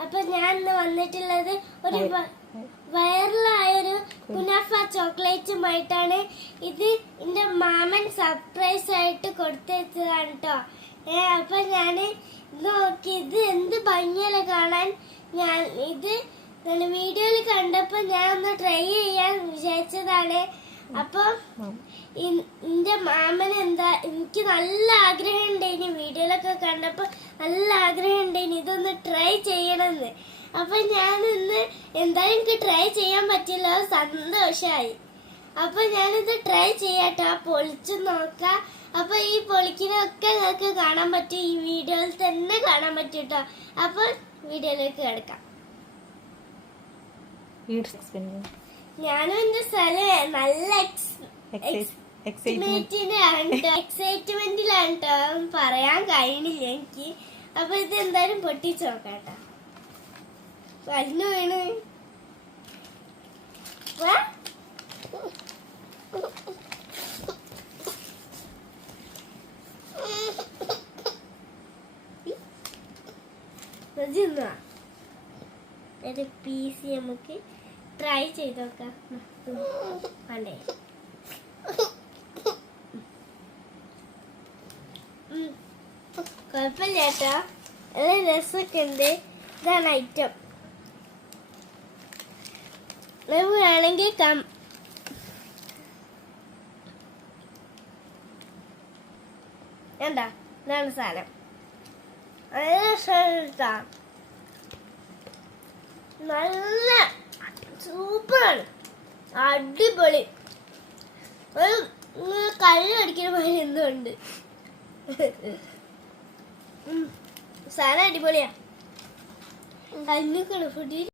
അപ്പൊ ഞാൻ ഇന്ന് വന്നിട്ടുള്ളത് ഒരു വ- വൈറലായൊരു കുനാഫ ചോക്ലേറ്റുമായിട്ടാണ്. ഇത് എന്റെ മാമൻ സർപ്രൈസ് ആയിട്ട് കൊടുത്തതാണ് കേട്ടോ ഏ അപ്പൊ ഞാൻ നോക്കി ഇത് എന്ത് ഭംഗിയല്ല കാണാൻ? ഞാൻ ഇത് വീഡിയോയിൽ കണ്ടപ്പോ ഞാൻ ഒന്ന് ട്രൈ ചെയ്യാൻ വിചാരിച്ചതാണ്. അപ്പൊ എന്റെ മാമൻ എന്താ എനിക്ക് നല്ല ആഗ്രഹം ഉണ്ടായിനി വീഡിയോയിലൊക്കെ കണ്ടപ്പോൾ നല്ല ആഗ്രഹം ഉണ്ടായിനി ഇതൊന്ന് ട്രൈ ചെയ്യണമെന്ന്. അപ്പൊ ഞാൻ ഇന്ന് എന്തായാലും എനിക്ക് ട്രൈ ചെയ്യാൻ പറ്റില്ല സന്തോഷമായി അപ്പൊ ഞാനിത് ട്രൈ ചെയ്യാട്ടോ പൊളിച്ചു നോക്കാം. അപ്പൊ ഈ പൊളിക്കിനൊക്കെ നിങ്ങൾക്ക് കാണാൻ പറ്റും ഈ വീഡിയോയിൽ തന്നെ കാണാൻ പറ്റും കേട്ടോ അപ്പൊ വീഡിയോയിലേക്ക് കിടക്കാം. ഞാനും എന്റെ സ്ഥലം നല്ല എക്സൈറ്റ്മെന്റിലാണ് എക്സൈറ്റ്മെന്റിലാണ് പറയാൻ കഴിയണില്ല എനിക്ക്. അപ്പൊ ഇത് എന്തായാലും പൊട്ടിച്ചു നോക്കാം കേട്ടോ വലിഞ്ഞു വീണ്. ഒരു പീസ് നമുക്ക് ട്രൈ ചെയ്ത് നോക്കാം. വേണ്ടേ? കുഴപ്പമില്ല ചേട്ടാ നല്ല രസമൊക്കെ ഉണ്ട് ഇതാണ് ഐറ്റം നമുക്ക് വേണമെങ്കിൽ കം. എന്താ ഇതാണ് സാധനം. നല്ല രസമാ നല്ല സൂപ്പറാണ്. അടിപൊളി. ഒരു കല്ലടിക്കുന്ന പോലെ എന്തുണ്ട് സാധനം അടിപൊളിയാ. കല്ലിക്കണ് ഫുഡിൽ